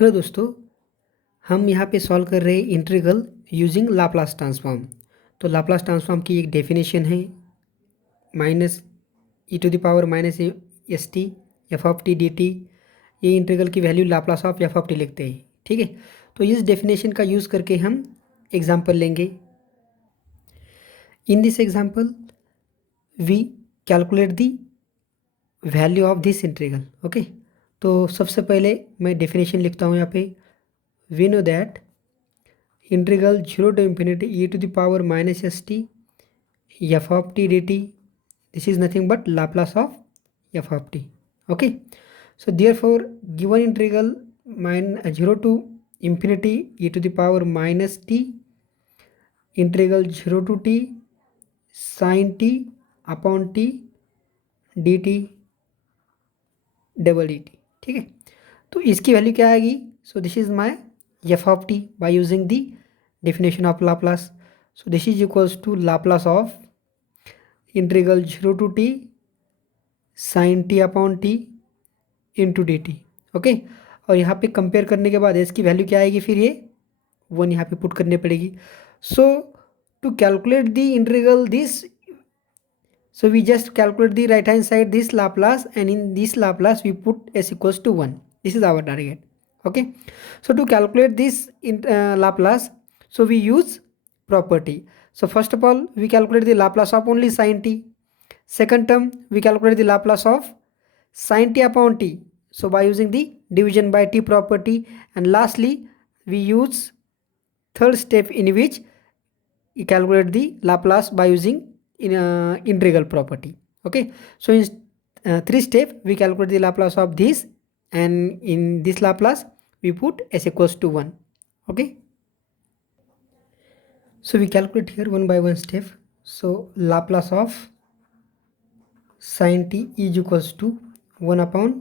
Hello दोस्तों, हम यहाँ पे सॉल्व कर रहे हैं इंटीग्रल यूजिंग लाप्लास ट्रांसफॉर्म। तो लाप्लास ट्रांसफॉर्म की एक डेफिनेशन है minus e to the power minus s t f of t d t. ये इंटीग्रल की value Laplace of f of t लिखते हैं। ठीक है, तो इस डेफिनेशन का यूज़ करके हम एग्जाम्पल लेंगे। In this example we calculate the value of this integral. Okay, तो सबसे पहले मैं डेफिनेशन लिखता हूँ यहाँ पे। We know that integral 0 to infinity e to the power minus st f of t dt, this is nothing but Laplace of f of t. Okay, so therefore given integral 0 to infinity e to the power minus t integral 0 to t sin t upon t dt double D T. ठीक है, तो इसकी value क्या आएगी? So this is my F of T by using the definition of Laplace. So this is equals to Laplace of integral 0 to t sin t upon t into dt. Okay, और यहाँ पे compare करने के बाद इसकी value क्या आएगी? फिर ये 1 यहाँ पे पुट करनी पड़ेगी। So to calculate the integral this, so we just calculate the right hand side this Laplace, and in this Laplace we put s equals to 1. This is our target. Okay, so to calculate this in Laplace, so we use property. So first of all we calculate the Laplace of only sin t. Second term we calculate the Laplace of sin t upon t, so by using the division by t property. And lastly we use third step in which you calculate the Laplace by using integral property. Okay, so in three step we calculate the Laplace of this, and in this Laplace we put s equals to 1. Okay, so we calculate here one by one step. So Laplace of sin t is equals to 1 upon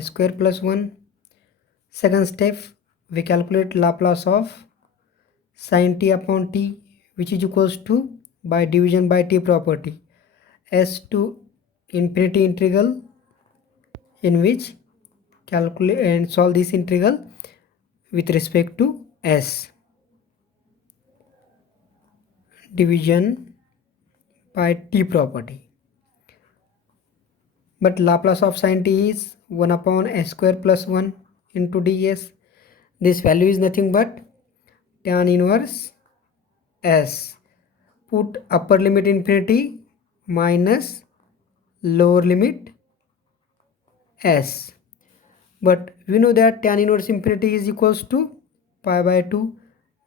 s square plus 1. Second step we calculate Laplace of sin t upon t, which is equals to by division by t property s to infinity integral, in which calculate and solve this integral with respect to s, division by t property. But Laplace of sin t is 1 upon s square plus 1 into ds. This value is nothing but tan inverse s. Put upper limit infinity minus lower limit s. But we know that tan inverse infinity is equals to pi by 2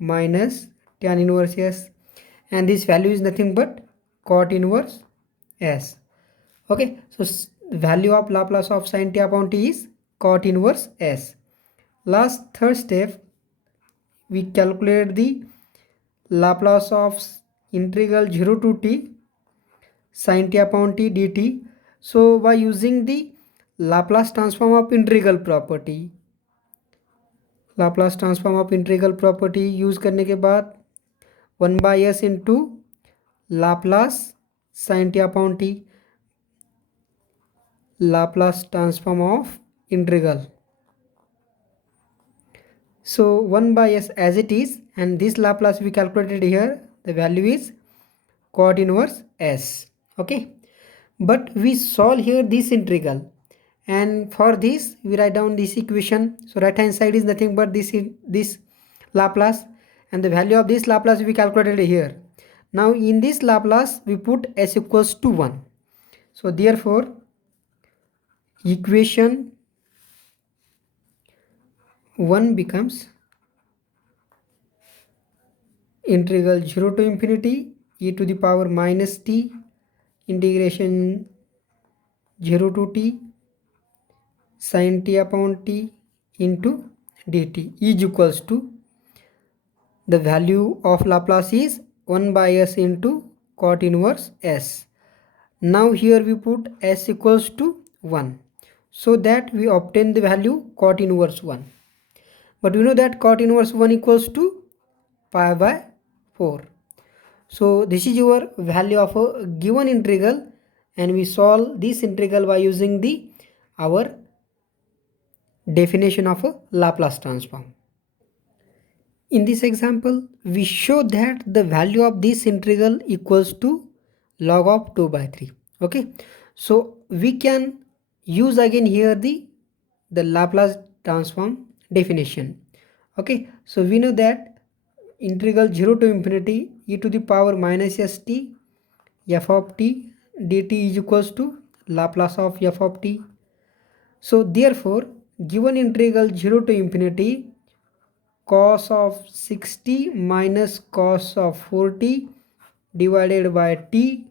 minus tan inverse s, and this value is nothing but cot inverse s. Okay, so value of Laplace of sin t upon t is cot inverse s. Last third step we calculate the Laplace of integral 0 to t sin t upon t dt. So by using the Laplace transform of integral property, Laplace transform of integral property use करने के बाद 1 by s into Laplace sine t upon t, Laplace transform of integral. So 1 by s as it is, and this Laplace we calculated here, the value is cot inverse s. Okay, but we solve here this integral, and for this we write down this equation. So right hand side is nothing but this Laplace, and the value of this Laplace we calculated here. Now in this Laplace we put s equals to 1. So therefore equation 1 becomes integral 0 to infinity e to the power minus t integration 0 to t sin t upon t into dt is equals to the value of Laplace is 1 by s into cot inverse s. Now here we put s equals to 1, so that we obtain the value cot inverse 1. But we know that cot inverse 1 equals to pi by 4. So this is your value of a given integral, and we solve this integral by using the our definition of a Laplace transform. In this example, we show that the value of this integral equals to log of 2 by 3. Okay, so we can use again here the Laplace transform definition. Okay, so we know that integral 0 to infinity e to the power minus st f of t dt is equals to Laplace of f of t. So therefore, given integral 0 to infinity cos of 60 minus cos of 40 divided by t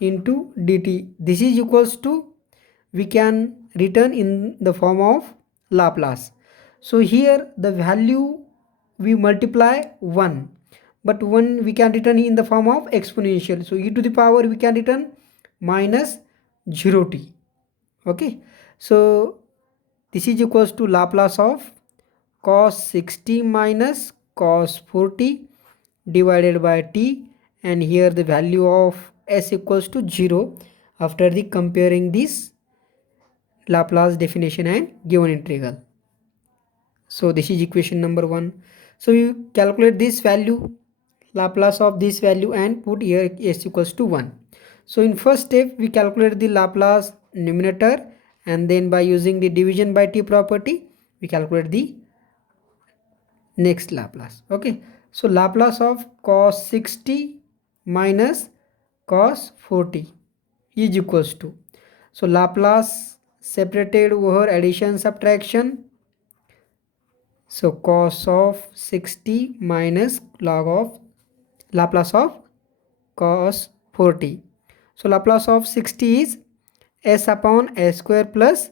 into dt, this is equals to, we can return in the form of Laplace. So here the value we multiply 1, but 1 we can return in the form of exponential, so e to the power we can return minus 0t. Okay, so this is equals to Laplace of cos 60 minus cos 40 divided by t, and here the value of s equals to 0 after the comparing this Laplace definition and given integral. So this is equation number 1. So you calculate this value, Laplace of this value, and put here s equals to 1. So in first step we calculate the Laplace numerator, and then by using the division by t property we calculate the next Laplace. Okay, so Laplace of cos 60 minus cos 40 is equals to, so Laplace separated over addition subtraction, so cos of 60 minus log of Laplace of cos 40. So Laplace of 60 is s upon s square plus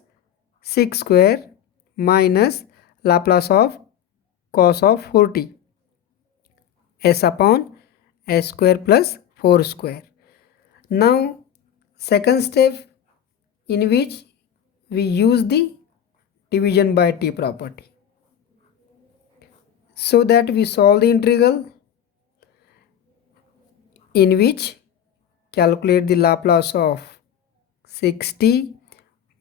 6 square minus Laplace of cos of 40, s upon s square plus 4 square. Now second step, in which we use the division by t property, so that we solve the integral, in which calculate the Laplace of 60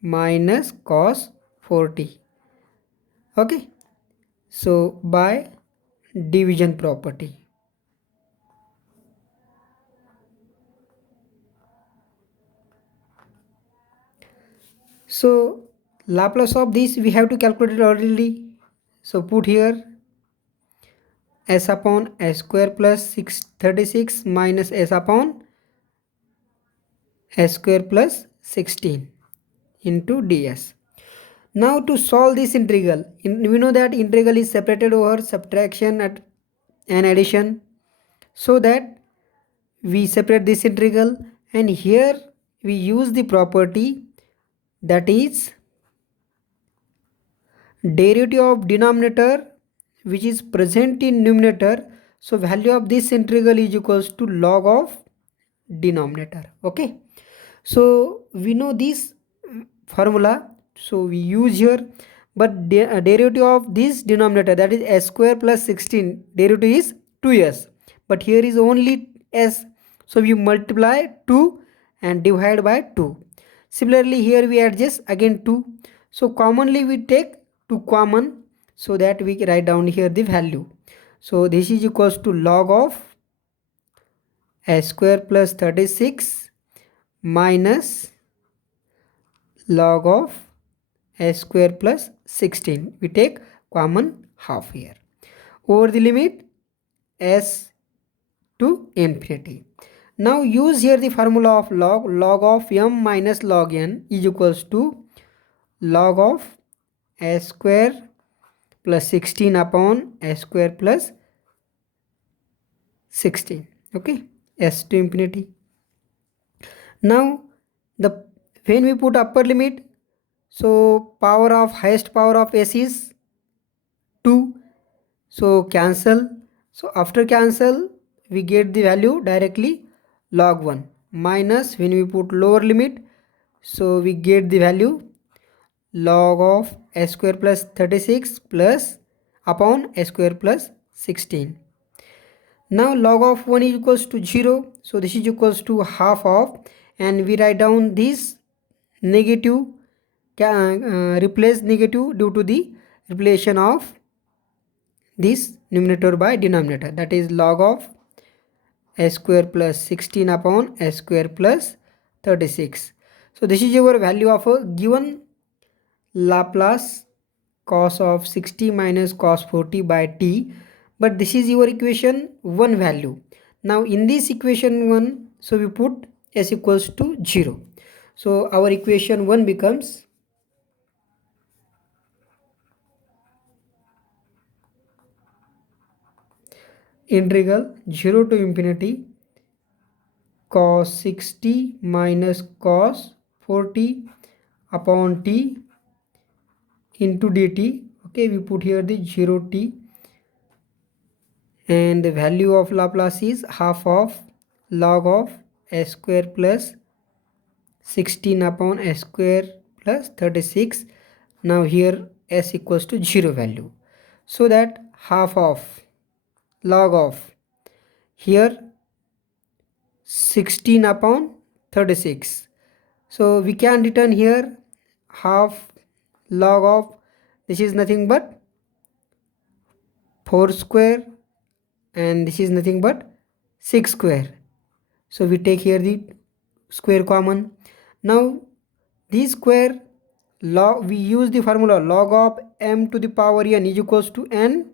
minus cos 40. Okay, so by division property. So Laplace of this we have to calculate it already. So put here s upon s square plus 36 minus s upon s square plus 16 into ds. Now to solve this integral, we know that integral is separated over subtraction and addition, so that we separate this integral, and here we use the property, that is derivative of denominator which is present in numerator. So value of this integral is equals to log of denominator. Okay, so we know this formula, so we use here, but derivative of this denominator, that is s square plus 16, derivative is 2s, but here is only s, so we multiply 2 and divide by 2. Similarly here we adjust again 2, so commonly we take 2 common, so that we write down here the value. So this is equals to log of s square plus 36 minus log of s square plus 16, we take common half here, over the limit s to infinity. Now use here the formula of log of m minus log n is equals to log of s square plus 16 upon s square plus 16. Okay, s to infinity. Now the when we put upper limit, so power of highest power of s is 2, so cancel. So after cancel we get the value directly log 1, minus when we put lower limit, so we get the value log of s square plus 36 plus upon s square plus 16. Now log of 1 is equals to 0, so this is equals to half of, and we write down this negative replace negative due to the replacement of this numerator by denominator, that is log of s square plus 16 upon s square plus 36. So this is your value of a given Laplace cos of 60 minus cos 40 by t, but this is your equation 1 value. Now in this equation 1, so we put s equals to 0. So our equation 1 becomes integral 0 to infinity cos 60 minus cos 40 upon t into dt. Okay, we put here the 0t, and the value of Laplace is half of log of s square plus 16 upon s square plus 36. Now here s equals to 0 value, so that half of log of here 16 upon 36. So we can return here half log of, this is nothing but 4 square, and this is nothing but 6 square. So we take here the square common. Now this square log, we use the formula log of m to the power n is equals to n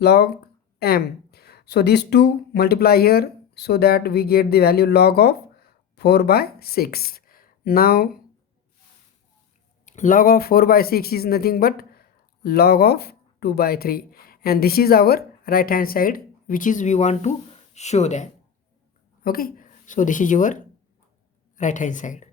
log m. So these two multiply here, so that we get the value log of 4 by 6. Now log of 4 by 6 is nothing but log of 2 by 3, and this is our right hand side, which is we want to show that. Okay, so this is your right hand side.